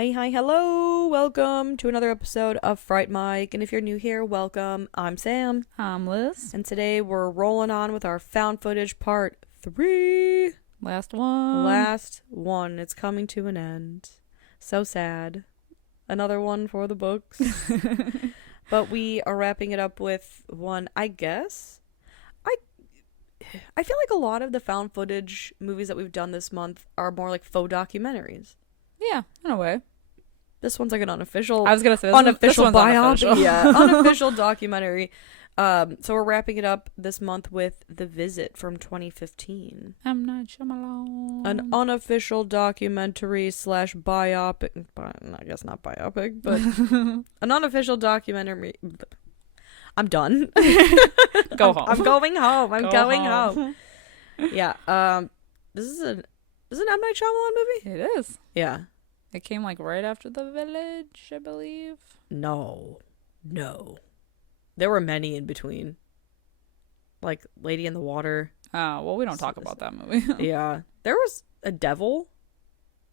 Hi, hello, welcome to another episode of Fright Mic, and if you're new here, welcome. I'm Sam. I'm Liz. And today we're rolling on with our found footage part 3. Last one. It's coming to an end. So sad. Another one for the books. But we are wrapping it up with one, I guess. I feel like a lot of the found footage movies that we've done this month are more like faux documentaries. Yeah, in a way. This one's like an unofficial. I was gonna say unofficial this one's biopic. unofficial. Yeah, unofficial documentary. So we're wrapping it up this month with The Visit from 2015. M. Night Shyamalan. An unofficial documentary / biopic. I guess not biopic, but an unofficial documentary. I'm done. Go home. I'm going home. I'm Go going home. home. Yeah. This is an M. Night Shyamalan movie? It is. Yeah. It came like right after The Village, I believe. No. There were many in between. Like Lady in the Water. Oh, well, we don't talk about that movie. Yeah. There was a devil.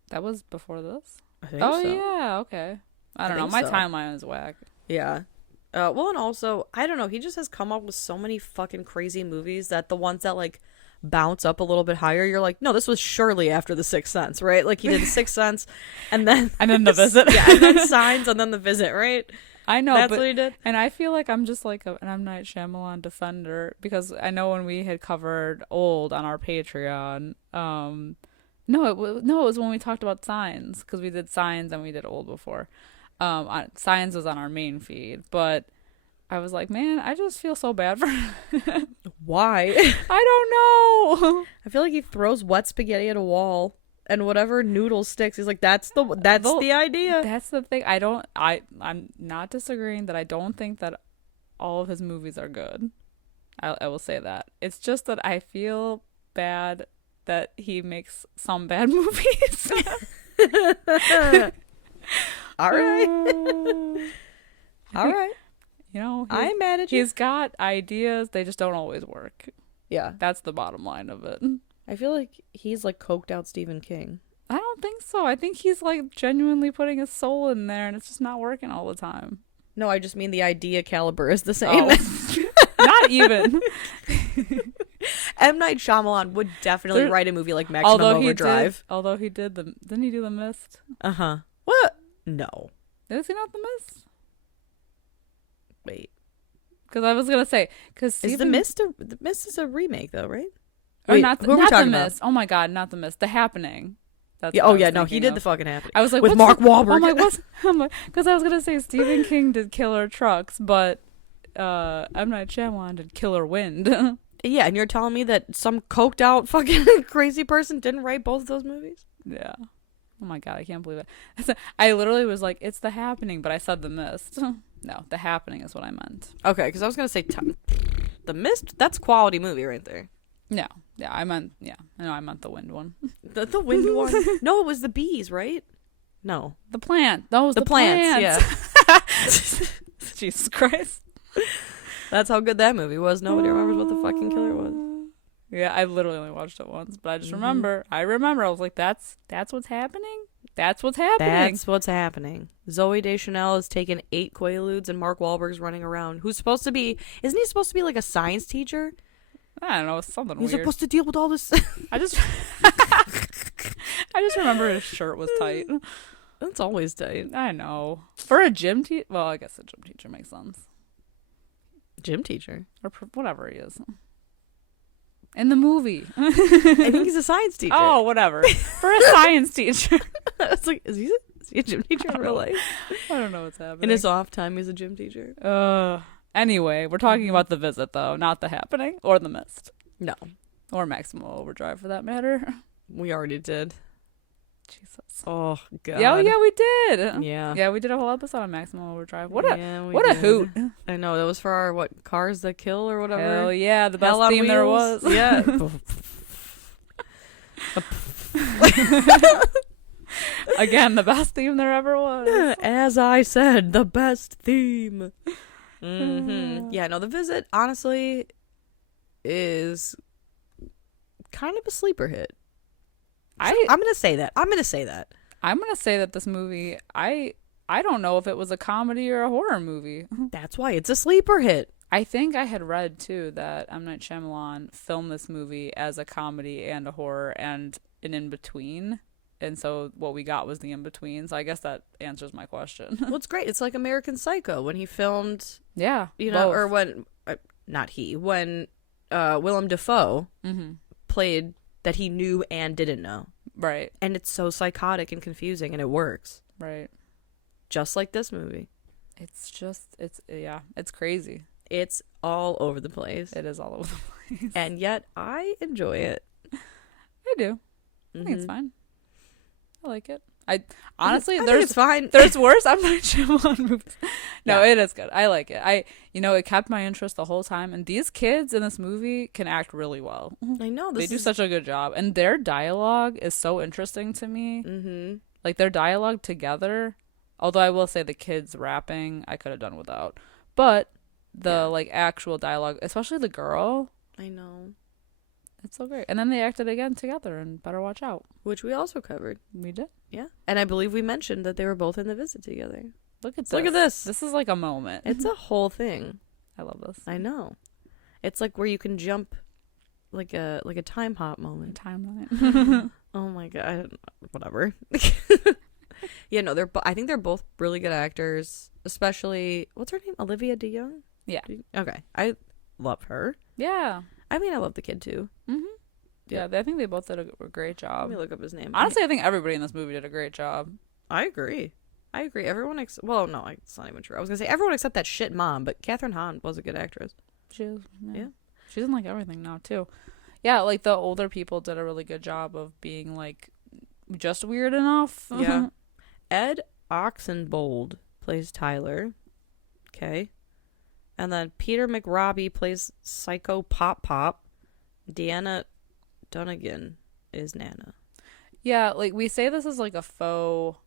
That was before this? I think Oh, so. yeah, okay. I don't know. think My so. timeline is whack. Yeah. Well, and also, I don't know. He just has come up with so many fucking crazy movies that the ones that, like, bounce up a little bit higher, you're like, no, this was surely after The Sixth Sense, right? Like, he did The Sixth Sense, and then... The Visit. Yeah, and then Signs, and then The Visit, right? I know, That's what he did? And I feel like I'm just like an M. Night Shyamalan defender, because I know when we had covered Old on our Patreon, it was when we talked about Signs, because we did Signs and we did Old before. Signs was on our main feed, but I was like, man, I just feel so bad for him. Why? I don't know. I feel like he throws wet spaghetti at a wall, and whatever noodle sticks, he's like, that's the idea. That's the thing. I'm not disagreeing that I don't think that all of his movies are good. I will say that. It's just that I feel bad that he makes some bad movies. All right. All right. You know, I'm mad at you. He's got ideas, they just don't always work. Yeah. That's the bottom line of it. I feel like he's like coked out Stephen King. I don't think so. I think he's like genuinely putting his soul in there, and it's just not working all the time. No, I just mean the idea caliber is the same. Oh. Not even. M. Night Shyamalan would definitely write a movie like Maximum Overdrive. Although he did didn't he do The Mist? Uh-huh. What? No. Is he not The Mist? Wait. Because I was gonna say, is The Mist is a remake though, right? Or Wait, not who are we The talking Mist. about? Oh my god, not The Mist. The Happening. That's Yeah. what I Oh was yeah. No, he thinking did of. The Fucking Happening. I was like, with Mark Wahlberg. I'm like, because I was gonna say Stephen King did Killer Trucks, but M. Night Shyamalan did Killer Wind. Yeah, and you're telling me that some coked out fucking crazy person didn't write both of those movies? Yeah. Oh my god, I can't believe it. I literally was like, it's The Happening, but I said The Mist. No, The Happening is what I meant. Okay, because I was gonna say The Mist. That's quality movie right there. No, yeah, I meant the Wind one. The Wind one. No, it was the bees, right? No, The Plant. Those the plants. Yeah. Jesus Christ. That's how good that movie was. Nobody remembers what the fucking killer was. Yeah, I literally only watched it once, but I just remember. I was like, that's what's happening. That's what's happening. That's what's happening. Zoe Deschanel has taken 8 Quaaludes, and Mark Wahlberg's running around. Isn't he supposed to be like a science teacher? I don't know, it's something He's weird. supposed to deal with all this. I just remember his shirt was tight. That's always tight. I know. For a gym teacher, well, I guess a gym teacher makes sense. Gym teacher, Or whatever he is. In the movie. I think he's a science teacher. Oh, whatever. For a science teacher. I was like, is he a gym teacher in real life? I don't know what's happening. In his off time, he's a gym teacher. Anyway, we're talking about The Visit, though, not The Happening or The Mist. No, Or Maximum Overdrive, for that matter. we already did. Jesus. Oh God. Yeah, oh, yeah, we did. Yeah. Yeah, we did a whole episode on Maximum Overdrive. What we a did. hoot. I know, that was for our Cars That Kill or whatever. Hell yeah, the best Hell on theme there Wheels. was. Yeah. Again, the best theme there ever was. As I said, the best theme. Yeah, no, The Visit honestly is kind of a sleeper hit. I'm gonna say that. I'm gonna say that this movie, I don't know if it was a comedy or a horror movie. That's why it's a sleeper hit. I think I had read too that M. Night Shyamalan filmed this movie as a comedy and a horror and an in-between. And so what we got was the in-between. So I guess that answers my question. Well, it's great. It's like American Psycho when he filmed, yeah, you know, both. or when, when Willem Dafoe played that he knew and didn't know. Right. And it's so psychotic and confusing, and it works. Right. Just like this movie. It's crazy. It's all over the place. It is all over the place. And yet, I enjoy it. I do. I think it's fine. I like it. I honestly, think it's fine. There's worse M. Night Shyamalan movies. No, Yeah. It is good. I like it. It kept my interest the whole time. And these kids in this movie can act really well. I know. They do such a good job. And their dialogue is so interesting to me. Mm-hmm. Like, their dialogue together, although I will say the kids rapping, I could have done without. But the, actual dialogue, especially the girl. I know. It's so great. And then they acted again together in Better Watch Out. Which we also covered. We did. Yeah. And I believe we mentioned that they were both in The Visit together. Look at this. Look at this. This is like a moment. It's a whole thing. I love this. I know. It's like where you can jump like a time hop moment. Timeline. Oh my God. Whatever. Yeah, no, I think they're both really good actors. Especially, what's her name? Olivia DeJonge? Yeah. Okay. I love her. Yeah. I mean, I love the kid too. Mm-hmm. Yeah, I think they both did a great job. Let me look up his name. Honestly, I think everybody in this movie did a great job. I agree. Everyone well, no, it's not even true. I was going to say everyone except that shit mom, but Catherine Hahn was a good actress. She is. Yeah. She's in like everything now too. Yeah, like the older people did a really good job of being like just weird enough. Yeah. Ed Oxenbould plays Tyler. Okay. And then Peter McRobbie plays Psycho Pop Pop. Deanna Dunnigan is Nana. Yeah, like we say this is like a faux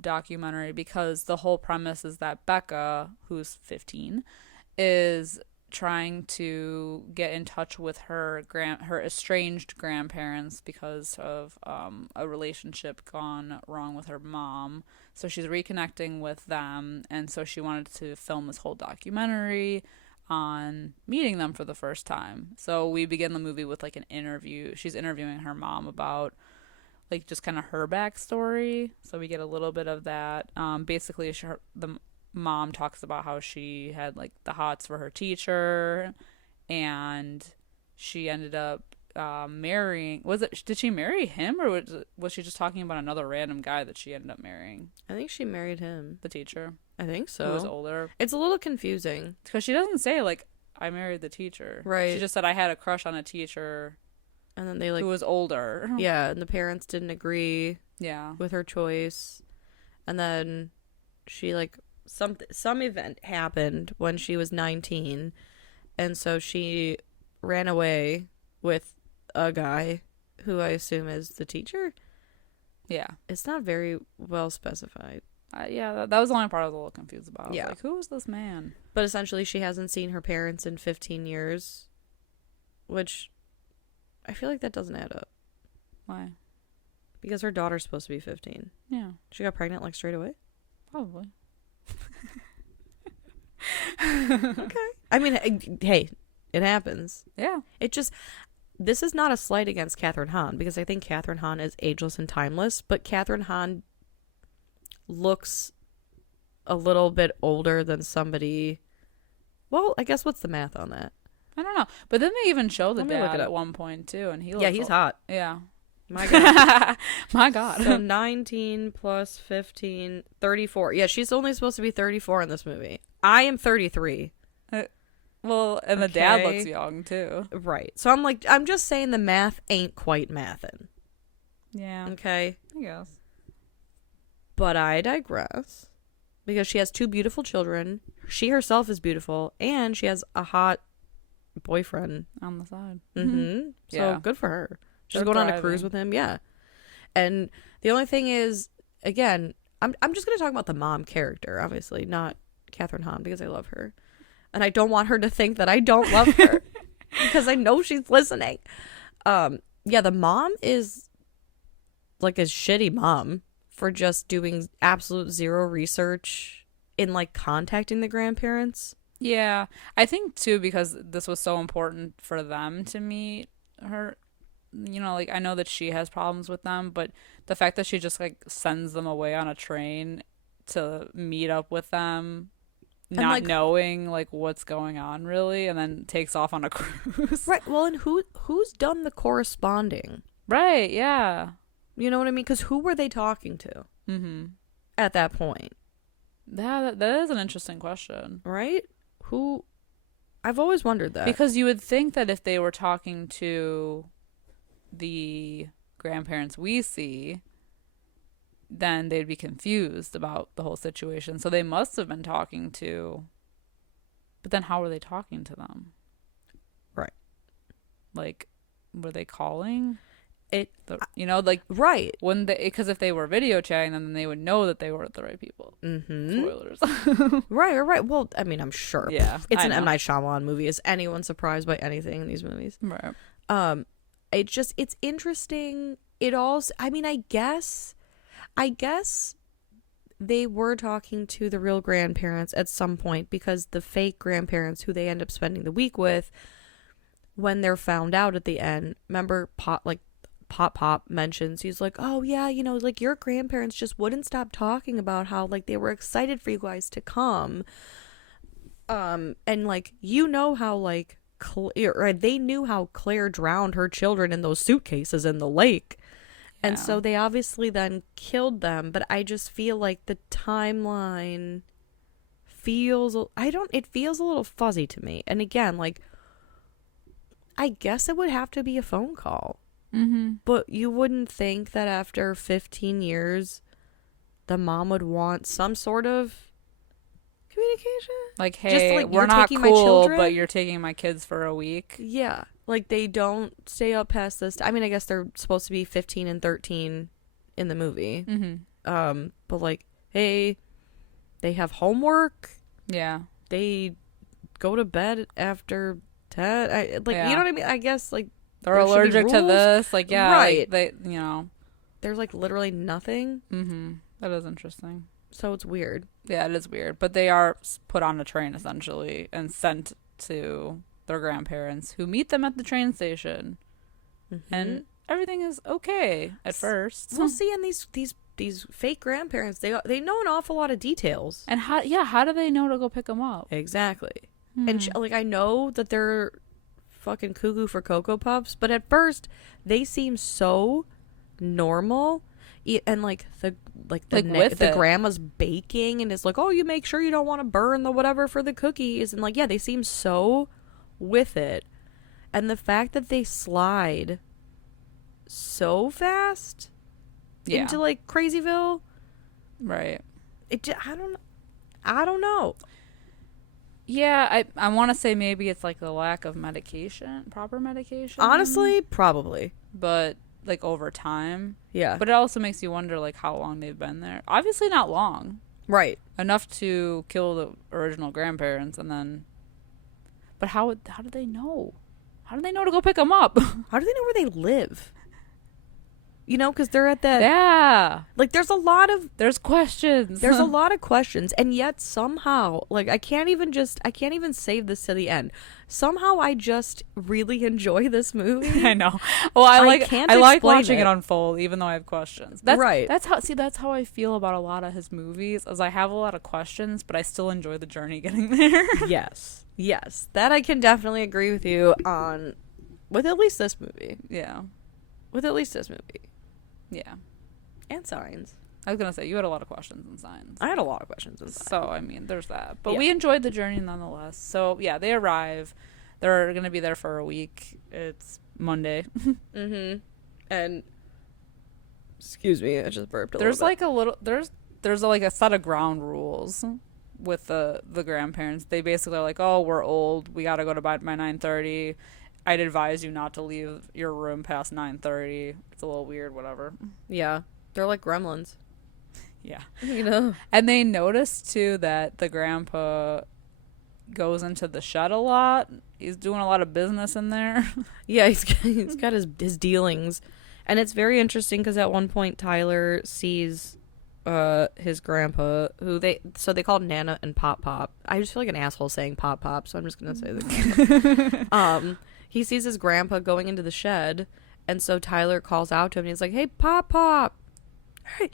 documentary because the whole premise is that Becca, who's 15, is trying to get in touch with her estranged grandparents because of a relationship gone wrong with her mom. So she's reconnecting with them, and so she wanted to film this whole documentary on meeting them for the first time. So we begin the movie with like an interview. She's interviewing her mom about like just kind of her backstory. So we get a little bit of that. Basically, the mom talks about how she had like the hots for her teacher, and she ended up marrying. Did she marry him, or was she just talking about another random guy that she ended up marrying? I think she married him. The teacher. I think so. Who was older. It's a little confusing because she doesn't say like I married the teacher. Right. She just said I had a crush on a teacher. And then they like who was older. Yeah, and the parents didn't agree. Yeah. With her choice, and then she like some event happened when she was 19, and so she ran away with a guy who I assume is the teacher. Yeah. It's not very well specified. Yeah, that was the only part I was a little confused about. Yeah. Like, who is this man? But essentially, she hasn't seen her parents in 15 years, which I feel like that doesn't add up. Why? Because her daughter's supposed to be 15. Yeah. She got pregnant like straight away? Probably. Okay. I mean, hey, it happens. Yeah. This is not a slight against Catherine Hahn, because I think Catherine Hahn is ageless and timeless, but Catherine Hahn looks a little bit older than somebody. Well, I guess what's the math on that? I don't know. But then they even show the Let me look dad it up. at one point, too, and he looks... Yeah, he's hot. Yeah. My God. My God. So 19 plus 15, 34. Yeah, she's only supposed to be 34 in this movie. I am 33. Well, and the dad looks young, too. Right. So I'm just saying the math ain't quite mathin'. Yeah. Okay. I guess. But I digress. Because she has 2 beautiful children. She herself is beautiful. And she has a hot boyfriend. On the side. Mm-hmm. So Yeah. good for her. She's They're going on a thriving. cruise with him. Yeah. And the only thing is, again, I'm just going to talk about the mom character, obviously, not Catherine Hahn, because I love her. And I don't want her to think that I don't love her. Because I know she's listening. Yeah, the mom is like a shitty mom for just doing absolute zero research in like contacting the grandparents. Yeah. I think too, because this was so important for them to meet her, you know, like I know that she has problems with them, but the fact that she just like sends them away on a train to meet up with them, And, not like, knowing like what's going on really, and then takes off on a cruise. Right. Well, and who's done the corresponding? Right, yeah. You know what I mean? Because who were they talking to at that point? That is an interesting question. Right? Who? I've always wondered that. Because you would think that if they were talking to the grandparents we see, then they'd be confused about the whole situation. So they must have been talking to... But then how were they talking to them? Right. Like, were they calling? It, you know, like... Right. When they... Because if they were video chatting, then they would know that they weren't the right people. Mm-hmm. Spoilers. Right. Well, I mean, I'm sure. Yeah. It's an M. Night Shyamalan movie. Is anyone surprised by anything in these movies? Right. It's interesting. It also, I mean, I guess they were talking to the real grandparents at some point, because the fake grandparents who they end up spending the week with, when they're found out at the end, remember Pop mentions, he's like, oh yeah, you know, like your grandparents just wouldn't stop talking about how like they were excited for you guys to come. And like, you know how like they knew how Claire drowned her children in those suitcases in the lake. Yeah. And so they obviously then killed them, but I just feel like the timeline feels a little fuzzy to me. And again, like, I guess it would have to be a phone call. Mm-hmm. But you wouldn't think that after 15 years the mom would want some sort of communication? Like, hey, just like, we're not cool, but you're taking my kids for a week. Yeah. Like, they don't stay up past this. I mean, I guess they're supposed to be 15 and 13 in the movie. Mm-hmm. But like, hey, they have homework. Yeah. They go to bed after 10. You know what I mean? I guess, like, they're allergic to this. Like, yeah. Right. Like, they, you know. There's, like, literally nothing. Mm-hmm. That is interesting. So it's weird. Yeah, it is weird. But they are put on a train, essentially, and sent to their grandparents, who meet them at the train station. Mm-hmm. And everything is okay at first. We'll see. And these fake grandparents, they know an awful lot of details. And how do they know to go pick them up? Exactly. And like, I know that they're fucking cuckoo for Cocoa Puffs, but at first they seem so normal. And like the grandma's baking and is like, oh, you make sure you don't want to burn the whatever for the cookies, and like, yeah, they seem so with it. And the fact that they slide so fast into like Crazyville, right? I don't know. Yeah, I want to say maybe it's like the lack of proper medication. Honestly, probably. But like over time. Yeah. But it also makes you wonder like how long they've been there. Obviously not long. Right. Enough to kill the original grandparents, and then... But how do they know? How do they know to go pick them up? How do they know where they live? You know, because they're at that... Yeah. Like, there's questions. There's a lot of questions. And yet, somehow, like, I can't even save this to the end. Somehow, I just really enjoy this movie. I know. Well, I like watching it unfold, even though I have questions. Right. That's how I feel about a lot of his movies, is I have a lot of questions, but I still enjoy the journey getting there. Yes. That I can definitely agree with you on, with at least this movie. Yeah. With at least this movie. Yeah. And Signs. I was going to say, you had a lot of questions in Signs. I had a lot of questions in Signs. So, I mean, there's that. But we enjoyed the journey nonetheless. So, yeah, they arrive. They're going to be there for a week. It's Monday. Mm-hmm. And Excuse me, I just burped a There's little like a little there's like a set of ground rules with the grandparents. They basically are like, oh, we're old, we gotta go to bed by 9:30. I'd advise you not to leave your room past 9:30. It's a little weird, whatever. Yeah, they're like gremlins. Yeah. You know? And they noticed too that the grandpa goes into the shed a lot. He's doing a lot of business in there. Yeah, he's got his dealings. And it's very interesting because at one point Tyler sees his grandpa, who they called Nana and Pop Pop. I just feel like an asshole saying Pop Pop, so I'm just gonna say the grandpa. He sees his grandpa going into the shed, and so Tyler calls out to him and he's like, "Hey, Pop Pop! Hey,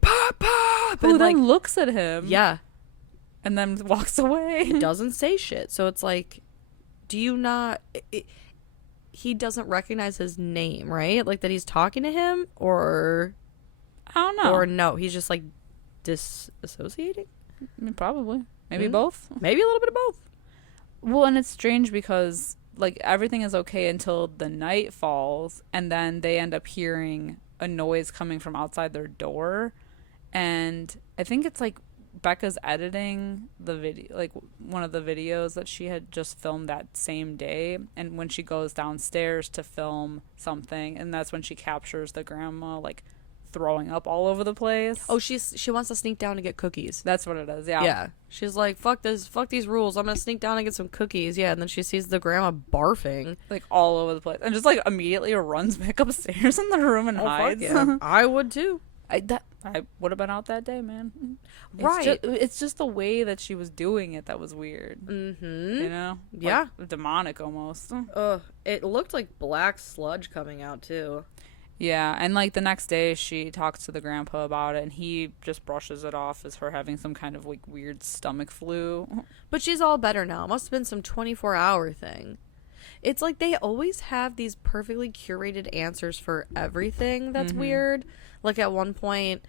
Pop Pop!" Who And then like, looks at him. yeah, And then walks away. he doesn't say shit. So it's like, do you not? He doesn't recognize his name, right? Like that he's talking to him, or I don't know. or no, he's just like disassociating. I mean, probably. Maybe both. Maybe a little bit of both. Well, and it's strange because like everything is okay until the night falls, and then they end up hearing a noise coming from outside their door. And I think it's like Becca's editing the video, like one of the videos that she had just filmed that same day, and when she goes downstairs to film something, and that's when she captures the grandma like throwing up all over the place. Oh, she wants to sneak down to get cookies. That's what it is. Yeah. Yeah. She's like, fuck these rules. I'm gonna sneak down and get some cookies. Yeah, and then she sees the grandma barfing. Like all over the place. And just like immediately runs back upstairs in the room and hides. Fuck yeah. I would too. I would have been out that day, man. Right. It's just the way that she was doing it that was weird. Mm-hmm. You know? Yeah. Like, demonic almost. It looked like black sludge coming out too. Yeah, and like the next day she talks to the grandpa about it, and he just brushes it off as her having some kind of like weird stomach flu. But she's all better now. It must have been some 24-hour thing. It's like they always have these perfectly curated answers for everything that's weird. Like at one point,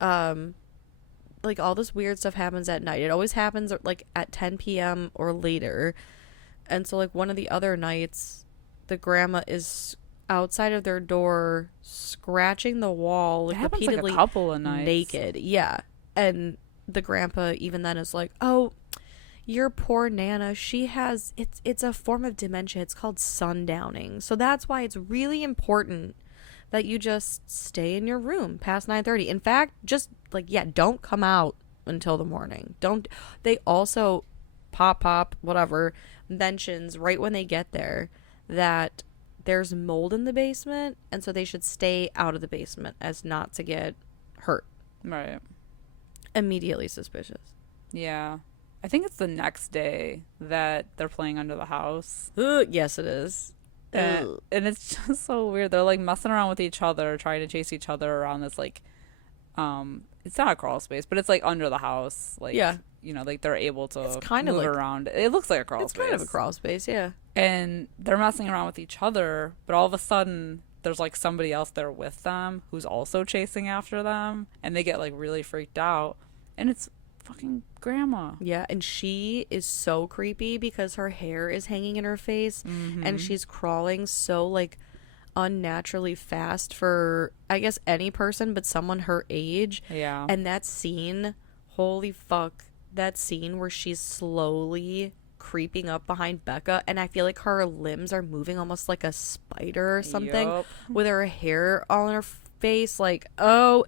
like all this weird stuff happens at night. It always happens like at 10 p.m. or later. And so like one of the other nights, the grandma is outside of their door scratching the wall like repeatedly, like a couple of nights. Naked. Yeah. And the grandpa even then is like, "Oh, your poor Nana, she has it's a form of dementia. It's called sundowning. So that's why it's really important that you just stay in your room past 9:30. In fact, just like, yeah, don't come out until the morning. Don't." They also pop whatever mentions right when they get there that there's mold in the basement, and so they should stay out of the basement as not to get hurt. Right. Immediately suspicious. Yeah. I think it's the next day that they're playing under the house. Yes, it is. And it's just so weird. They're like messing around with each other, trying to chase each other around this like it's not a crawl space, but it's like under the house. Like, yeah, you know, like they're able to it's kind move of like, around. It looks like a crawl it's space. It's kind of a crawl space, yeah. And they're messing around with each other, but all of a sudden there's like somebody else there with them who's also chasing after them, and they get like really freaked out, and it's fucking grandma. Yeah, and she is so creepy because her hair is hanging in her face, and she's crawling so like unnaturally fast for I guess any person but someone her age. Yeah. And that scene, holy fuck, that scene where she's slowly creeping up behind Becca, and I feel like her limbs are moving almost like a spider or something. Yep. With her hair all in her face, like, oh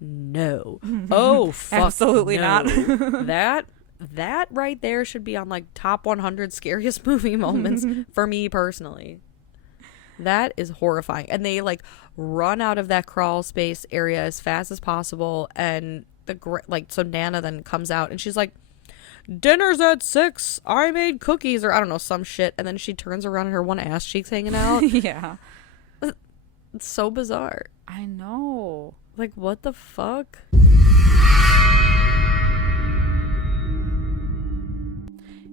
no. Oh fuck, Absolutely no. not. that right there should be on like top 100 scariest movie moments for me personally. That is horrifying. And they like run out of that crawl space area as fast as possible, and so Nana then comes out and she's like, "Dinner's at 6. I made cookies," or I don't know, some shit. And then she turns around and her one ass cheek's hanging out. Yeah. It's so bizarre. I know. Like, what the fuck?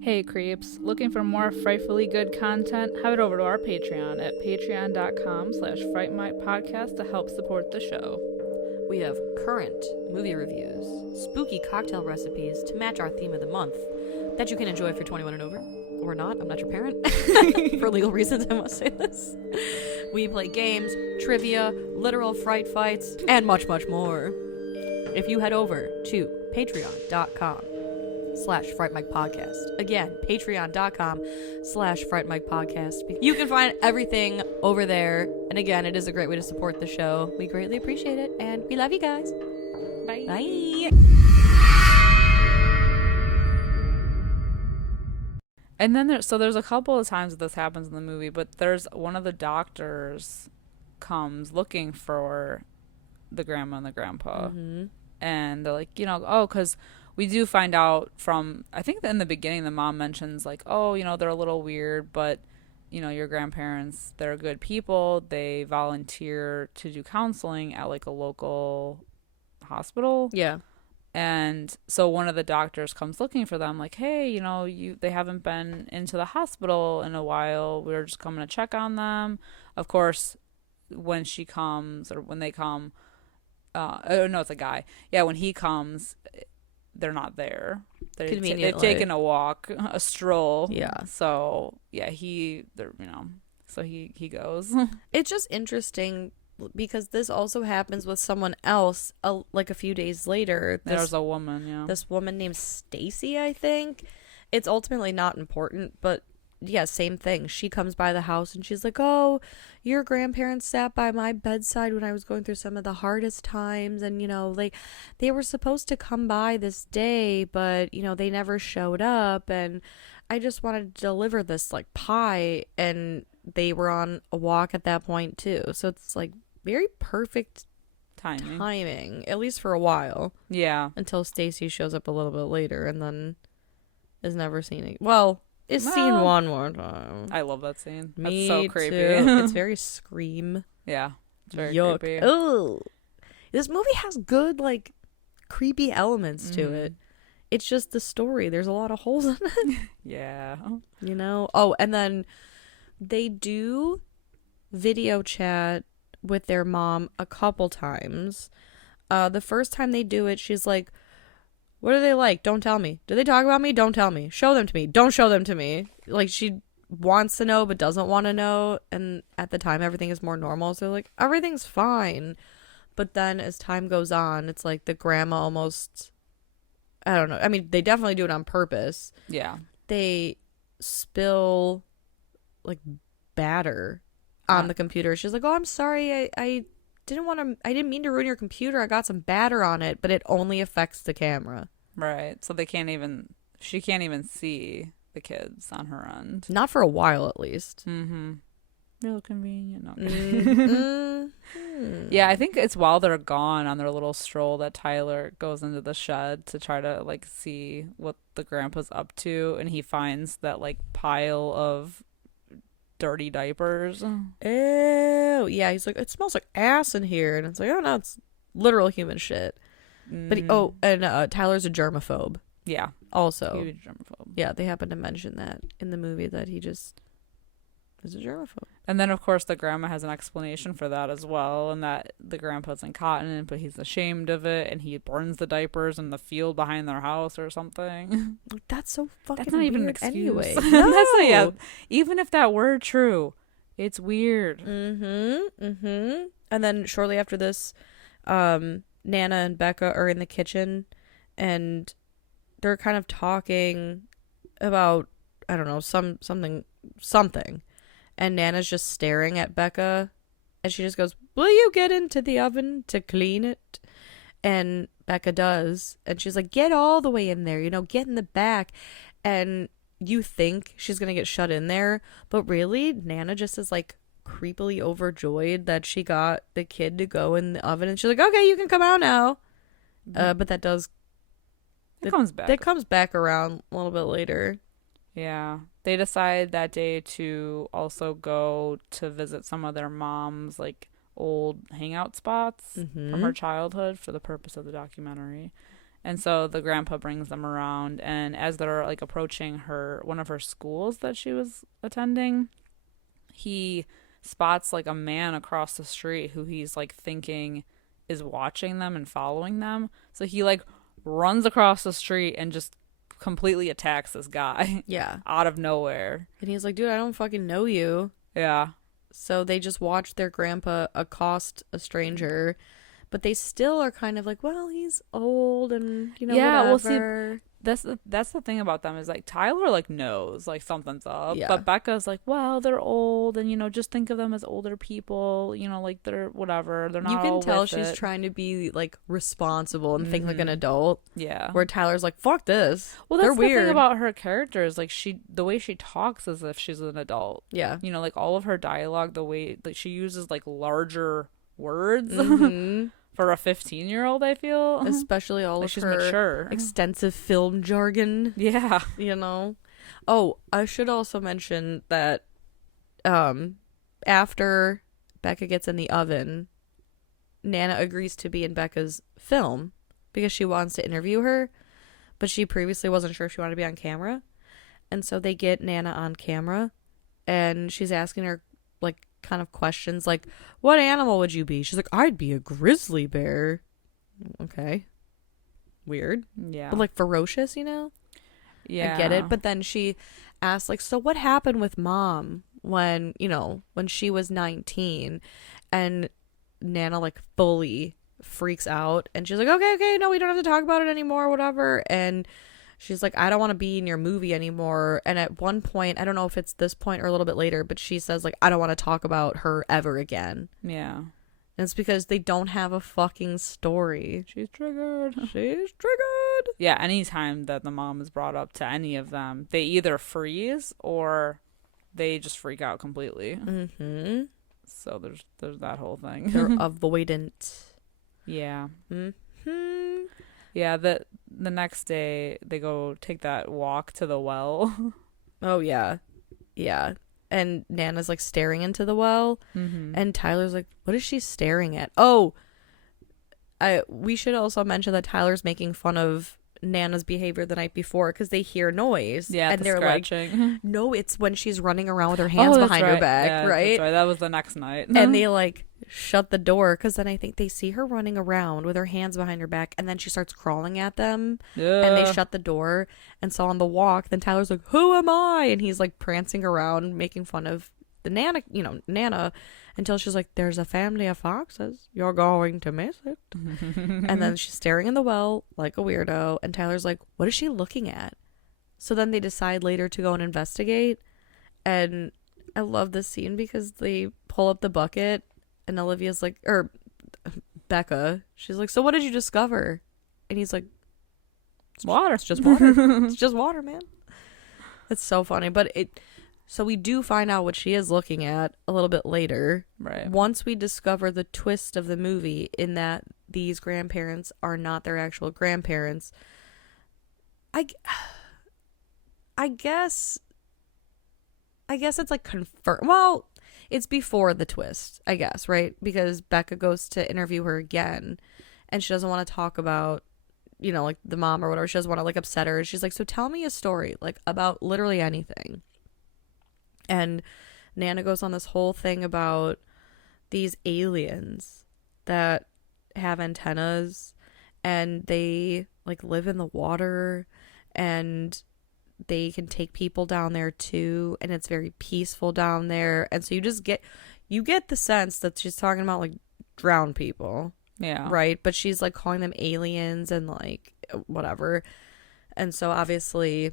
Hey creeps, looking for more frightfully good content? Head over to our Patreon at patreon.com/Fright Mic podcast to help support the show. We have current movie reviews, spooky cocktail recipes to match our theme of the month that you can enjoy if you're 21 and over, or not. I'm not your parent. For legal reasons, I must say this. We play games, trivia, literal fright fights, and much, much more. If you head over to patreon.com/Fright Mic Podcast. Again, patreon.com/Fright Mic Podcast. You can find everything over there. And again, it is a great way to support the show. We greatly appreciate it. And we love you guys. Bye. Bye. And then there's a couple of times that this happens in the movie, but there's one of the doctors comes looking for the grandma and the grandpa. Mm-hmm. And they're like, because we do find out from, I think in the beginning, the mom mentions like, they're a little weird, but, your grandparents, they're good people. They volunteer to do counseling at like a local hospital. Yeah. And so one of the doctors comes looking for them, like, hey, they haven't been into the hospital in a while. We're just coming to check on them. Of course, when she comes, or when they come, oh no, it's a guy. Yeah, when he comes, they're not there. They've taken a walk, a stroll. Yeah. So yeah, so he goes. It's just interesting because this also happens with someone else like a few days later. There's a woman, yeah. This woman named Stacy, I think. It's ultimately not important, but yeah, same thing. She comes by the house and she's like, oh, your grandparents sat by my bedside when I was going through some of the hardest times, and they were supposed to come by this day, but they never showed up, and I just wanted to deliver this like pie, and they were on a walk at that point too. So it's like very perfect timing, at least for a while. Yeah. Until Stacy shows up a little bit later and then is never seen again. Well, is seen one more time. I love that scene. Me That's so creepy. Too. It's very Scream. Yeah. It's very Yuck. creepy. Ugh. This movie has good, like, creepy elements to it. It's just the story. There's a lot of holes in it. Yeah. Oh, and then they do video chat with their mom a couple times. The first time they do it, she's like, what are they like? Don't tell me. Do they talk about me? Don't tell me. Show them to me. Don't show them to me. Like, she wants to know but doesn't want to know. And at the time, everything is more normal. So, like, everything's fine. But then as time goes on, it's like the grandma almost, I don't know. I mean, they definitely do it on purpose. Yeah. They spill, like, batter on the computer. She's like, oh, I'm sorry. I didn't mean to ruin your computer. I got some batter on it, but it only affects the camera. Right. So she can't even see the kids on her end. Not for a while, at least. Mm-hmm. Real convenient. No. Mm-hmm. Yeah, I think it's while they're gone on their little stroll that Tyler goes into the shed to try to, like, see what the grandpa's up to, and he finds that, like, pile of dirty diapers. Ew. Yeah, he's like, it smells like ass in here. And it's like, oh, no, it's literal human shit. But Tyler's a germaphobe. Yeah. Also. Huge germaphobe. Yeah, they happen to mention that in the movie, that he just is a germaphobe. And then, of course, the grandma has an explanation for that as well, and that the grandpa's incontinent, but he's ashamed of it, and he burns the diapers in the field behind their house or something. That's so fucking That's not weird even an excuse. anyway. No. That's not, yeah. Even if that were true, it's weird. Mm-hmm. Mm-hmm. And then shortly after this, Nana and Becca are in the kitchen, and they're kind of talking about, I don't know, something. And Nana's just staring at Becca, and she just goes, will you get into the oven to clean it? And Becca does, and she's like, get all the way in there, get in the back. And you think she's gonna get shut in there, but really Nana just is like creepily overjoyed that she got the kid to go in the oven, and she's like, okay, you can come out now. But that comes back around a little bit later. Yeah. They decide that day to also go to visit some of their mom's, like, old hangout spots from her childhood for the purpose of the documentary. And so the grandpa brings them around, and as they're, like, approaching one of her schools that she was attending, he spots, like, a man across the street who he's, like, thinking is watching them and following them. So he, like, runs across the street and just completely attacks this guy Yeah. out of nowhere. And he's like, dude, I don't fucking know you. Yeah. So they just watch their grandpa accost a stranger, but they still are kind of like, well, he's old and, Yeah, well, see, whatever. that's the thing about them is like Tyler like knows like something's up, Yeah. but Becca's like, well, they're old, and just think of them as older people, like they're whatever, they're not. You can all tell with she's it. trying to be like responsible and think like an Mhm. adult. Yeah. Where Tyler's like, fuck this. Well, They're that's the weird. thing about her character is like the way she talks as if she's an adult. Yeah. Like all of her dialogue, the way like she uses like larger words Mhm. for a 15-year-old, I feel. Especially all Like of she's her mature. extensive film jargon. Yeah. Oh, I should also mention that after Becca gets in the oven, Nana agrees to be in Becca's film because she wants to interview her, but she previously wasn't sure if she wanted to be on camera. And so they get Nana on camera, and she's asking her like kind of questions like, what animal would you be? She's like, I'd be a grizzly bear. Okay. Weird. Yeah. But like ferocious, Yeah. I get it. But then she asked like, so what happened with mom when she was 19? And Nana like fully freaks out, and she's like, okay, no, we don't have to talk about it anymore, whatever. And she's like, I don't want to be in your movie anymore. And at one point, I don't know if it's this point or a little bit later, but she says like, I don't want to talk about her ever again. Yeah. And it's because they don't have a fucking story. She's triggered. Yeah, anytime that the mom is brought up to any of them, they either freeze or they just freak out completely. Mm-hmm. So there's that whole thing. They're avoidant. Yeah. Mm-hmm. Yeah, the next day they go take that walk to the well. Oh, yeah. Yeah. And Nana's like staring into the well. Mm-hmm. And Tyler's like, what is she staring at? Oh, we should also mention that Tyler's making fun of Nana's behavior the night before because they hear noise. Yeah, and they're scratching. like, no, it's when she's running around with her hands behind her back, yeah, right? That's right. That was the next night. And they like shut the door because then I think they see her running around with her hands behind her back, and then she starts crawling at them. And they shut the door. And so on the walk, then Tyler's like, who am I? And he's like prancing around making fun of the Nana, until she's like, there's a family of foxes, you're going to miss it. And then she's staring in the well like a weirdo, and Tyler's like, what is she looking at? So then they decide later to go and investigate. And I love this scene because they pull up the bucket, and Olivia's like, or Becca, she's like, so what did you discover? And he's like, water. It's just water. It's just water, man. It's so funny. So we do find out what she is looking at a little bit later. Right. Once we discover the twist of the movie in that these grandparents are not their actual grandparents. I guess it's like confirmed. Well, it's before the twist, I guess, right? Because Becca goes to interview her again, and she doesn't want to talk about, like the mom or whatever. She doesn't want to like upset her. She's like, so tell me a story, like about literally anything. And Nana goes on this whole thing about these aliens that have antennas, and they like live in the water, and they can take people down there too, and it's very peaceful down there. And so you get the sense that she's talking about like drowned people. Yeah. Right? But she's like calling them aliens and like whatever. And so obviously,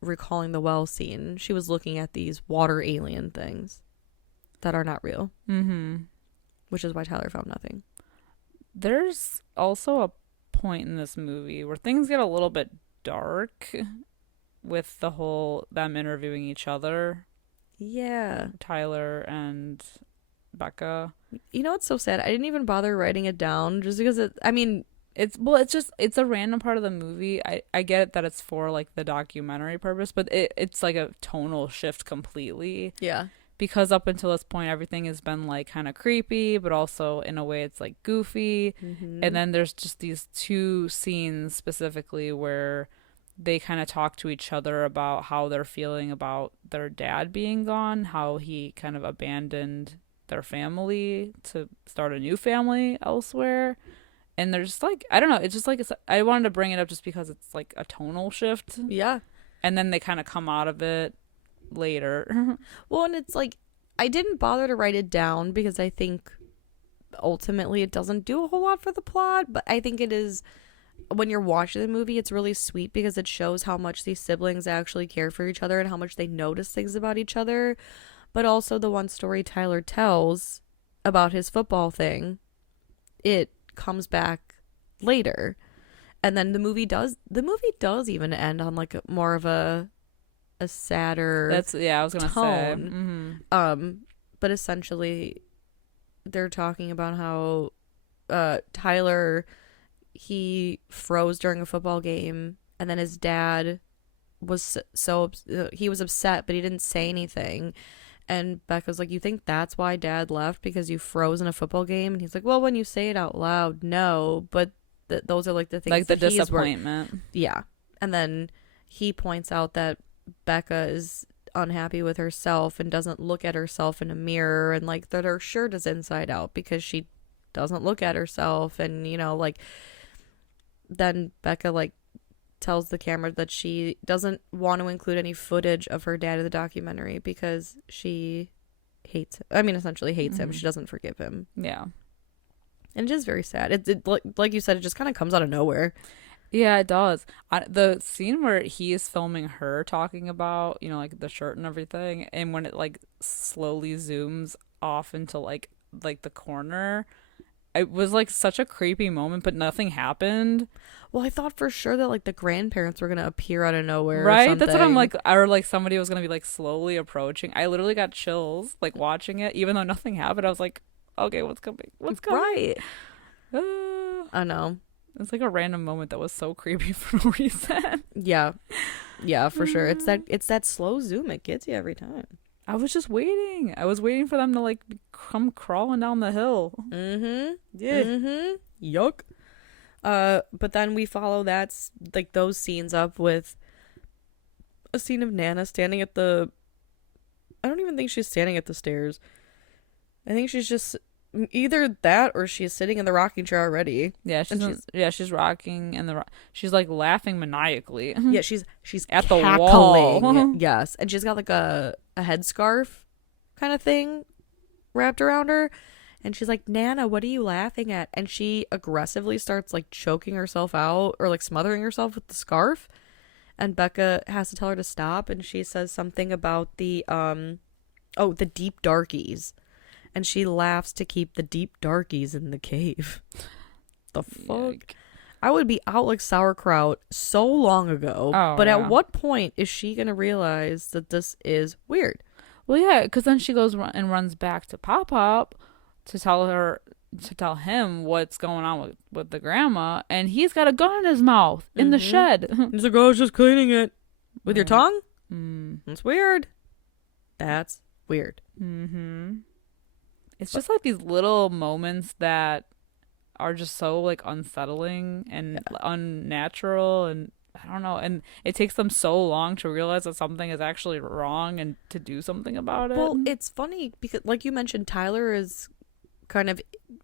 recalling the well scene, she was looking at these water alien things that are not real. Mm-hmm. Which is why Tyler found nothing. There's also a point in this movie where things get a little bit dark with the whole them interviewing each other. Yeah. Tyler and Becca. You know what's so sad? I didn't even bother writing it down just because it's a random part of the movie. I get that it's for like the documentary purpose, but it's like a tonal shift completely. Yeah. Because up until this point everything has been like kind of creepy, but also in a way it's like goofy. Mm-hmm. And then there's just these two scenes specifically where they kind of talk to each other about how they're feeling about their dad being gone, how he kind of abandoned their family to start a new family elsewhere. And they're just like, I don't know, it's just like I wanted to bring it up just because it's like a tonal shift, Yeah. and then they kind of come out of it later. Well, and it's like I didn't bother to write it down because I think ultimately it doesn't do a whole lot for the plot, but I think it is, when you're watching the movie, it's really sweet because it shows how much these siblings actually care for each other and how much they notice things about each other. But also the one story Tyler tells about his football thing, it comes back later. And then the movie does even end on like more of a sadder That's, yeah, I was gonna say. tone. But essentially they're talking about how Tyler, he froze during a football game, and then his dad was he was upset, but he didn't say anything. And Becca's like, you think that's why dad left, because you froze in a football game? And he's like, well, when you say it out loud, no, but those are like the things, Like the that disappointment. yeah. And then he points out that Becca is unhappy with herself and doesn't look at herself in a mirror, and like that her shirt is inside out because she doesn't look at herself. And like then Becca like tells the camera that she doesn't want to include any footage of her dad in the documentary because she hates him. I mean, essentially hates him. She doesn't forgive him. Yeah. And it is very sad. It like you said, it just kind of comes out of nowhere. Yeah, it does. The scene where he is filming her talking about, like the shirt and everything, and when it like slowly zooms off into like the corner, it was like such a creepy moment, but nothing happened. Well, I thought for sure that like the grandparents were gonna appear out of nowhere, Right? or something. That's what I'm like, or like somebody was gonna be like slowly approaching. I literally got chills like watching it, even though nothing happened. I was like, okay, what's coming? What's coming? Right. Uh, I know. It's like a random moment that was so creepy for no reason. Yeah, for sure. It's that slow zoom. It gets you every time. I was just waiting. I was waiting for them to like come crawling down the hill. Mm-hmm. Yeah. Mm-hmm. Yuck. But then we follow like those scenes up with a scene of Nana standing at the. I don't even think she's standing at the stairs. I think she's just either that or she's sitting in the rocking chair already. Yeah, she's rocking and she's like laughing maniacally. Yeah, she's at cackling. the wall. Yes, and she's got like a headscarf kind of thing wrapped around her, and she's like, Nana, what are you laughing at? And she aggressively starts like choking herself out or like smothering herself with the scarf, and Becca has to tell her to stop, and she says something about the deep darkies, and she laughs to keep the deep darkies in the cave. The fuck? Yuck. I would be out like sauerkraut so long ago. Oh, but yeah. at what point is she going to realize that this is weird? Well, yeah, because then she goes and runs back to Pop to tell him what's going on with the grandma, and he's got a gun in his mouth in the shed. He's like, I was just cleaning it. With your tongue? Mm. That's weird. That's weird. Mm-hmm. It's just like these little moments that are just so like unsettling and unnatural, and I don't know, and it takes them so long to realize that something is actually wrong and to do something about it. Well, it's funny because like you mentioned, Tyler is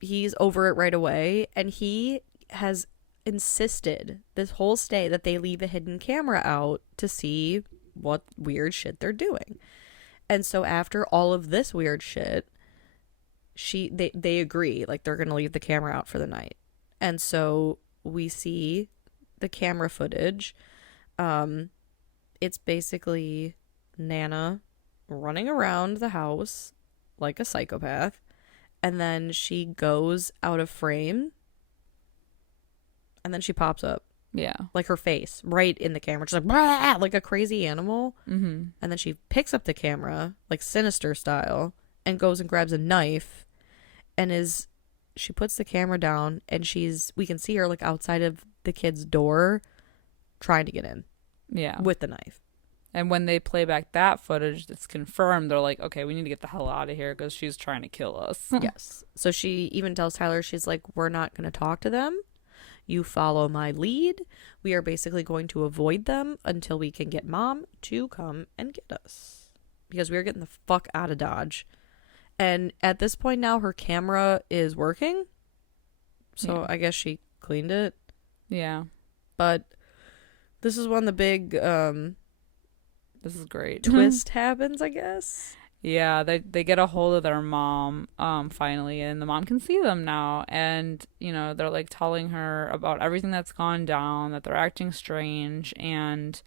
he's over it right away, and he has insisted this whole stay that they leave a hidden camera out to see what weird shit they're doing. And so after all of this weird shit, they agree, like they're gonna leave the camera out for the night. And so we see the camera footage. It's basically Nana running around the house like a psychopath, and then she goes out of frame, and then she pops up, like her face right in the camera, just like a crazy animal. Mm-hmm. And then she picks up the camera like Sinister style and goes and grabs a knife, and she puts the camera down, and we can see her like outside of the kid's door trying to get in with the knife. And when they play back that footage, it's confirmed. They're like, okay, we need to get the hell out of here because she's trying to kill us. Yes. So she even tells Tyler, she's like, we're not going to talk to them. You follow my lead. We are basically going to avoid them until we can get Mom to come and get us, because we're getting the fuck out of Dodge. And at this point now, her camera is working. So I guess she cleaned it. Yeah. But this is when the big This is great. twist happens, I guess. Yeah, they get a hold of their mom finally, and the mom can see them now, and they're like telling her about everything that's gone down, that they're acting strange, and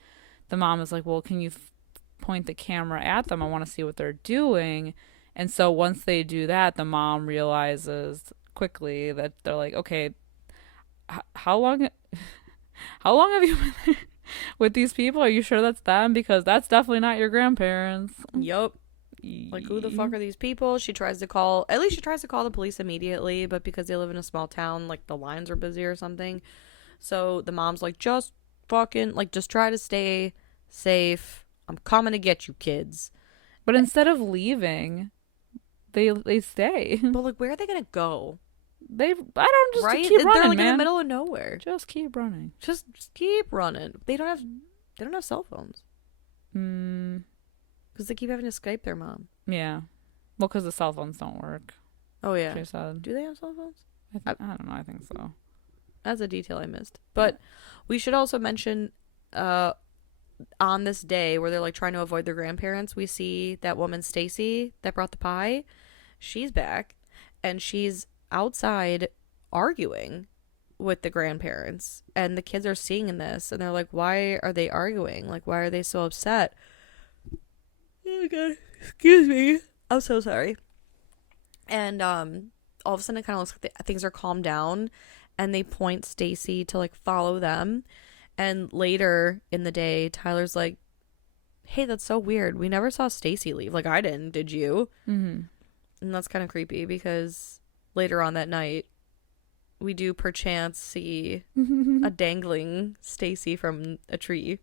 the mom is like, well, can you point the camera at them? I want to see what they're doing. And so once they do that, the mom realizes quickly that they're like, okay, how long have you been there with these people? Are you sure that's them? Because that's definitely not your grandparents. Yup. Like, who the fuck are these people? At least she tries to call the police immediately, but because they live in a small town, like, the lines are busy or something. So the mom's like, just fucking, like, just try to stay safe. I'm coming to get you, kids. But instead of leaving, they stay. But, like, where are they gonna go? I don't just right? keep running, They're, like, man. in the middle of nowhere. Just keep running. Just keep running. They don't have cell phones. Because they keep having to Skype their mom. Yeah. Well, because the cell phones don't work. Oh, yeah. She said. Do they have cell phones? I don't know. I think so. That's a detail I missed. But we should also mention, on this day where they're, like, trying to avoid their grandparents, we see that woman, Stacy, that brought the pie. She's back. And she's outside arguing with the grandparents. And the kids are seeing this. And they're like, why are they arguing? Like, why are they so upset? Oh my god, excuse me. I'm so sorry. And all of a sudden it kind of looks like things are calmed down, and they point Stacy to, like, follow them. And later in the day, Tyler's like, hey, that's so weird. We never saw Stacy leave. Like, I didn't. Did you? Mm-hmm. And that's kind of creepy because later on that night, we do perchance see a dangling Stacy from a tree.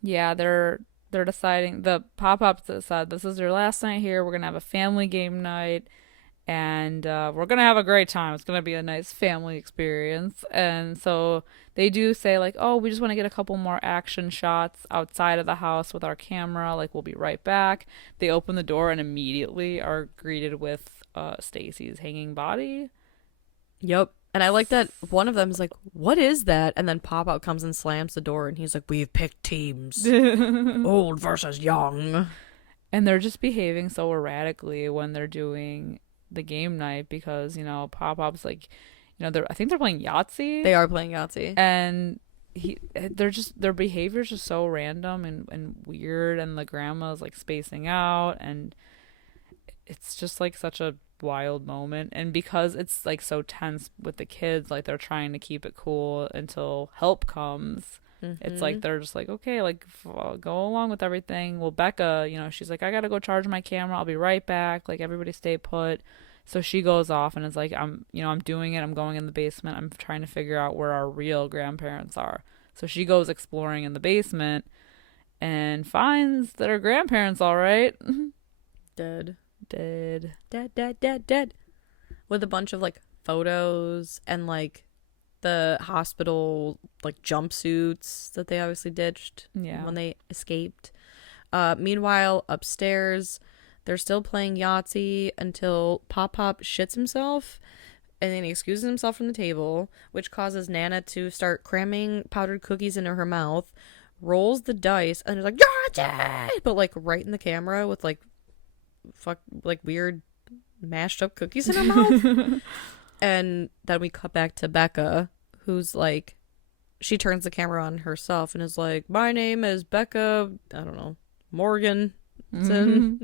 Yeah, they're deciding, the pop-ups said, this is your last night here. We're going to have a family game night, and we're going to have a great time. It's going to be a nice family experience. And so they do say, like, oh, we just want to get a couple more action shots outside of the house with our camera. Like, we'll be right back. They open the door and immediately are greeted with Stacy's hanging body. Yep. And I like that one of them is like, what is that? And then Pop-Out comes and slams the door, and he's like, we've picked teams. Old versus young. And they're just behaving so erratically when they're doing the game night because, Pop-Up's like, I think they're playing Yahtzee. They are playing Yahtzee. And their behavior's just so random and weird, and the grandma's, like, spacing out, and it's just, like, such a wild moment. And because it's, like, so tense with the kids, like, they're trying to keep it cool until help comes. It's like they're just like, okay, like, go along with everything. Well, Becca, she's like, I gotta go charge my camera, I'll be right back, like, everybody stay put. So she goes off and is like, I'm doing it, I'm going in the basement, I'm trying to figure out where our real grandparents are. So she goes exploring in the basement and finds that her grandparents, all right, Dead. Dead. With a bunch of, like, photos and, like, the hospital, like, jumpsuits that they obviously ditched when they escaped. Meanwhile, upstairs, they're still playing Yahtzee until Pop shits himself, and then he excuses himself from the table, which causes Nana to start cramming powdered cookies into her mouth, rolls the dice, and is like, Yahtzee! But, like, right in the camera with, like, weird mashed up cookies in her mouth. And then we cut back to Becca, who's like, she turns the camera on herself and is like, my name is Becca, I don't know, Morgan. And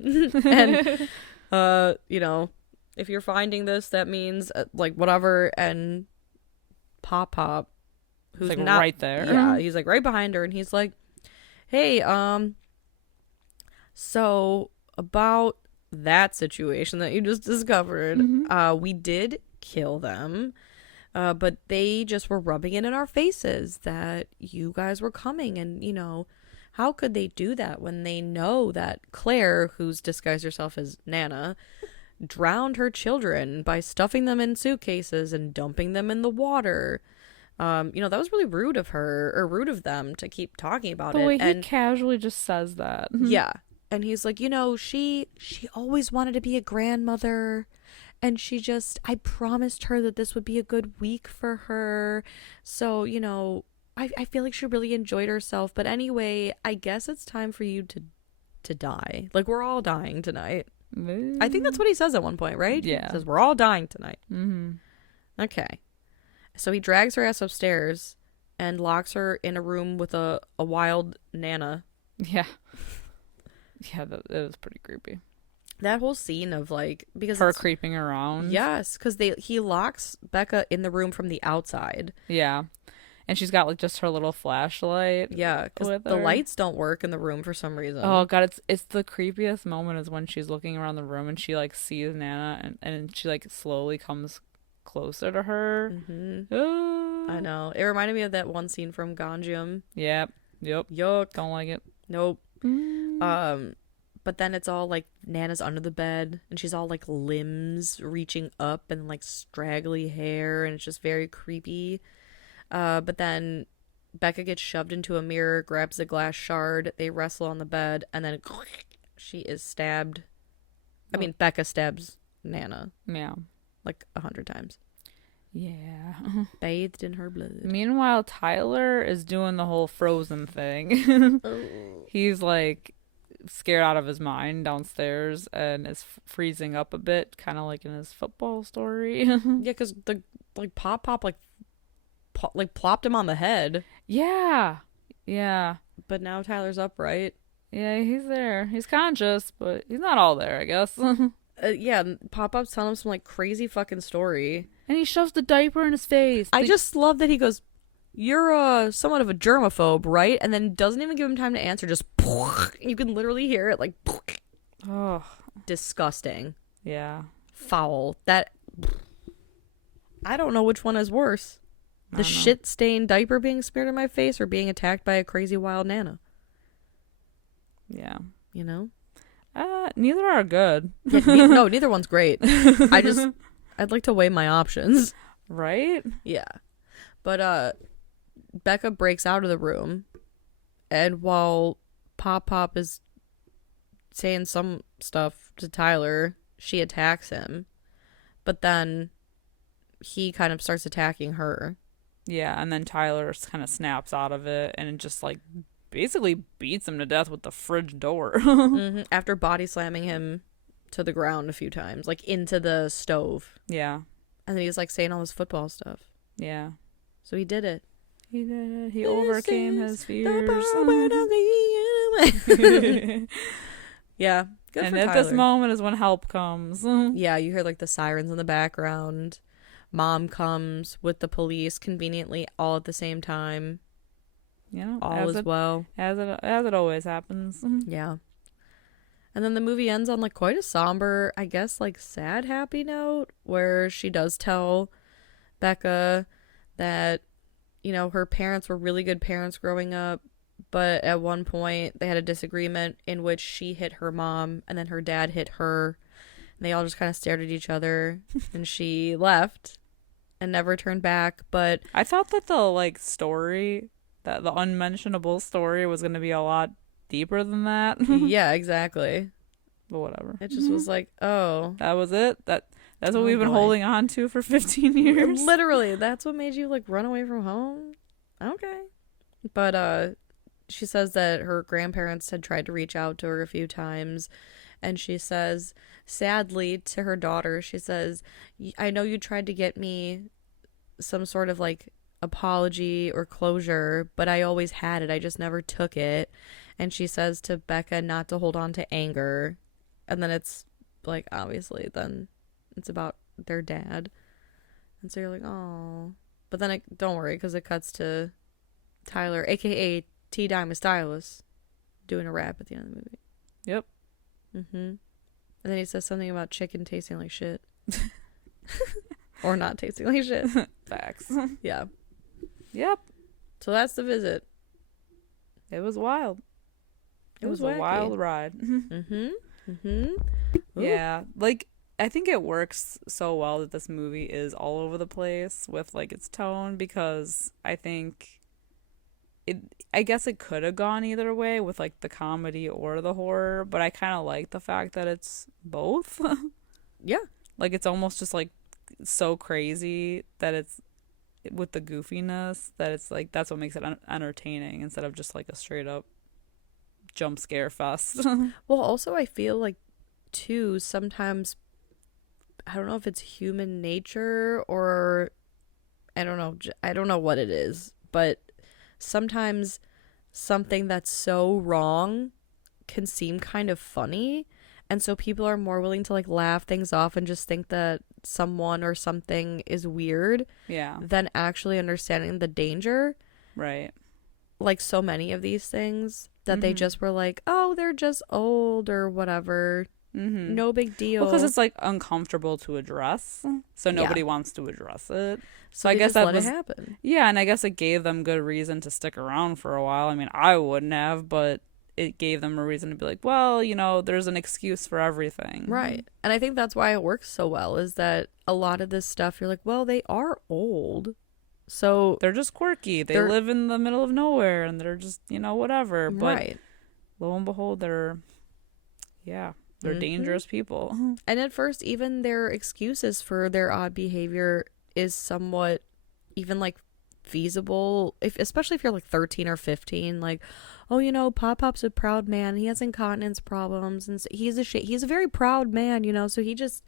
if you're finding this, that means like whatever. And Pop, who's like not right there, yeah, he's like right behind her, and he's like, hey, so about that situation that you just discovered, we did kill them, but they just were rubbing it in our faces that you guys were coming, and how could they do that when they know that Claire, who's disguised herself as Nana, drowned her children by stuffing them in suitcases and dumping them in the water? That was really rude of her, or rude of them, to keep talking about it. The way he and casually just says that. yeah. And he's like, she always wanted to be a grandmother, And I promised her that this would be a good week for her. So, I feel like she really enjoyed herself. But anyway, I guess it's time for you to die. Like, we're all dying tonight. I think that's what he says at one point, right? Yeah. He says, we're all dying tonight. Mm-hmm. Okay. So he drags her ass upstairs and locks her in a room with a wild Nana. Yeah. Yeah, that was pretty creepy. That whole scene of like, because her creeping around. Yes, because he locks Becca in the room from the outside. Yeah. And she's got like just her little flashlight. Yeah, because the lights don't work in the room for some reason. Oh god, it's the creepiest moment is when she's looking around the room and she like sees Nana and she like slowly comes closer to her. Mm-hmm. I know. It reminded me of that one scene from Ganjiam. Yep. Yuck. Don't like it. Nope. But then it's all like Nana's under the bed and she's all like limbs reaching up and like straggly hair and it's just very creepy. But then Becca gets shoved into a mirror, grabs a glass shard, they wrestle on the bed, and then she is stabbed. I mean, Becca stabs Nana. Yeah. Like 100 times. Yeah. Bathed in her blood. Meanwhile, Tyler is doing the whole Frozen thing. He's like scared out of his mind downstairs and is freezing up a bit, kind of like in his football story. Yeah, because the like Pop plopped him on the head. Yeah. But now Tyler's upright. Yeah, he's there. He's conscious, but he's not all there, I guess. Yeah, Pop-Up's telling him some like crazy fucking story. And he shoves the diaper in his face. I just love that he goes, you're somewhat of a germaphobe, right? And then doesn't even give him time to answer, just you can literally hear it like oh, disgusting. Yeah. Foul. That I don't know which one is worse. The shit-stained diaper being smeared in my face or being attacked by a crazy wild Nana. Yeah. You know? Neither are good. Yeah, neither one's great. I'd like to weigh my options. Right? Yeah. But Becca breaks out of the room, and while Pop is saying some stuff to Tyler, she attacks him. But then he kind of starts attacking her. Yeah, and then Tyler kind of snaps out of it and just like basically beats him to death with the fridge door. Mm-hmm. After body slamming him to the ground a few times, like into the stove. Yeah. And then he's like saying all his football stuff. Yeah. So he did it. He did it. He overcame his fears. Yeah. Good and for at Tyler. this moment is when help comes. Yeah, you hear like the sirens in the background. Mom comes with the police conveniently all at the same time. You know, all is well. As it always happens. Yeah. And then the movie ends on like quite a somber, I guess, like sad happy note where she does tell Becca that, you know, her parents were really good parents growing up, but at one point they had a disagreement in which she hit her mom and then her dad hit her. And they all just kind of stared at each other and she left and never turned back. But I thought that the like story, that the unmentionable story was going to be a lot deeper than that. Yeah, exactly. But whatever. It just was like, oh. That was it? That's what we've been holding on to for 15 years? Literally, that's what made you like run away from home? Okay. But she says that her grandparents had tried to reach out to her a few times. And she says, sadly, to her daughter, she says, I know you tried to get me some sort of like apology or closure, but I always had it. I just never took it. And she says to Becca not to hold on to anger. And then it's like, obviously, then it's about their dad. And so you're like, oh. But then don't worry, because it cuts to Tyler, a.k.a. T. Diamond Stylus, doing a rap at the end of the movie. Yep. Mm-hmm. And then he says something about chicken tasting like shit. Or not tasting like shit. Facts. Yeah. Yep. So that's the visit. It was wild. It was a wacky. wild ride. Mm-hmm. Mm-hmm. Yeah. Like, I think it works so well that this movie is all over the place with like its tone, because I think I guess it could have gone either way with like the comedy or the horror, but I kind of like the fact that it's both. Yeah. Like, it's almost just like so crazy that it's with the goofiness that it's like that's what makes it entertaining instead of just like a straight up jump scare fest. Well, also I feel like too sometimes, I don't know if it's human nature or I don't know what it is, but sometimes something that's so wrong can seem kind of funny, and so people are more willing to like laugh things off and just think that someone or something is weird Yeah. than actually understanding the danger. Right. Like so many of these things that they just were like, oh, they're just old or whatever. No big deal. Well, because it's like uncomfortable to address, so nobody wants to address it. So I guess that let was it happen. Yeah, and I guess it gave them good reason to stick around for a while. I mean, I wouldn't have, but it gave them a reason to be like, well, you know, there's an excuse for everything. Right. And I think that's why it works so well, is that a lot of this stuff, you're like, well, they are old. So they're just quirky. They live in the middle of nowhere and they're just, you know, whatever. But lo and behold, they're dangerous people. And at first, even their excuses for their odd behavior is somewhat even like feasible, especially if you're like 13 or 15. Like, oh, you know, Pop's a proud man. He has incontinence problems, and he's a very proud man, you know. So he just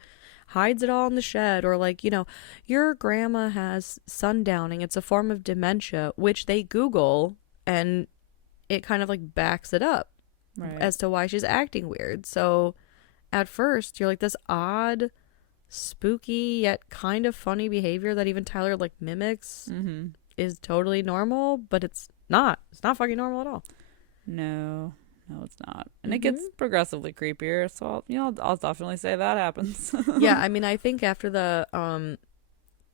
hides it all in the shed. Or like, you know, your grandma has sundowning. It's a form of dementia, which they Google, and it kind of like backs it up as to why she's acting weird. So at first, you're like, this odd, spooky yet kind of funny behavior that even Tyler like mimics is totally normal, but it's not fucking normal at all. No, it's not. And it gets progressively creepier, so I'll definitely say that happens. Yeah, I mean, I think after the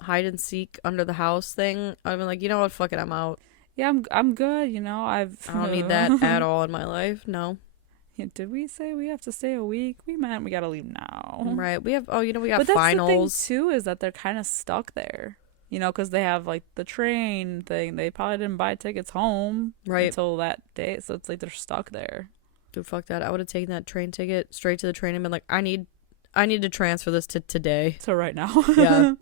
hide and seek under the house thing, I've been like, you know what, fuck it, I'm out. Yeah, I'm good, you know. I don't need that at all in my life. No. Yeah, did we say we have to stay a week? We meant we gotta leave now. Right. We have we got but finals. But that's the thing too, is that they're kind of stuck there. You know, because they have like the train thing. They probably didn't buy tickets home until that day, so it's like they're stuck there. Dude, fuck that. I would have taken that train ticket straight to the train and been like, I need to transfer this to today. So right now. Yeah.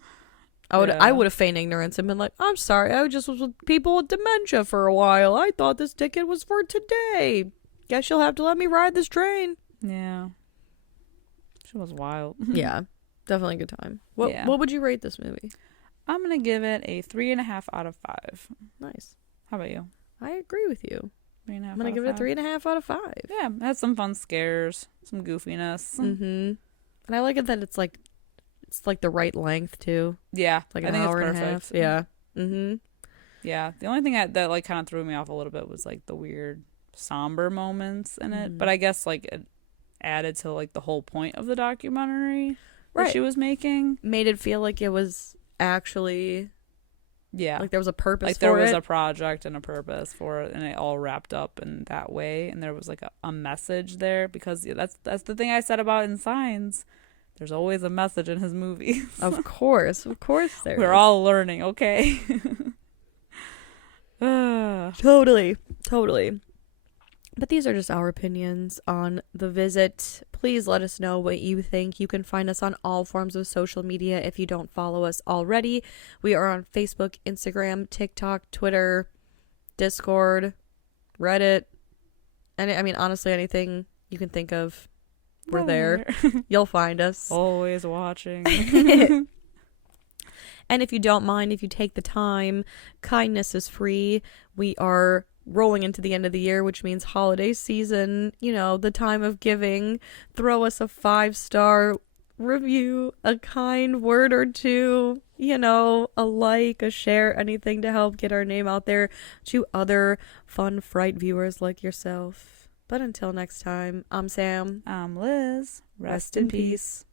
I would have feigned ignorance and been like, I'm sorry, I just was with people with dementia for a while. I thought this ticket was for today. Guess you'll have to let me ride this train. Yeah. She was wild. Yeah. Definitely a good time. What would you rate this movie? I'm going to give it a 3.5 out of 5. Nice. How about you? I agree with you. 3.5 I'm going to give it a 3.5 out of 5. Yeah. It has some fun scares, some goofiness. And I like it that it's like the right length too. Yeah. Like an hour and a half. Yeah. Yeah. The only thing that like kind of threw me off a little bit was like the weird somber moments in it. But I guess like it added to like the whole point of the documentary that she was making. Made it feel like it was actually like there was a purpose like for there was it. A project and a purpose for it, and it all wrapped up in that way, and there was like a message there, because that's the thing I said about in Signs. There's always a message in his movies. Of course there We're is. all learning, okay? Totally. But these are just our opinions on The Visit. Please let us know what you think. You can find us on all forms of social media if you don't follow us already. We are on Facebook, Instagram, TikTok, Twitter, Discord, Reddit. And I mean, honestly, anything you can think of, we're there. You'll find us. Always watching. And if you don't mind, if you take the time, kindness is free. We are rolling into the end of the year, which means holiday season, you know, the time of giving. Throw us a 5-star review, a kind word or two, you know, a like, a share, anything to help get our name out there to other fun Fright viewers like yourself. But until next time, I'm Sam. I'm Liz. Rest in peace.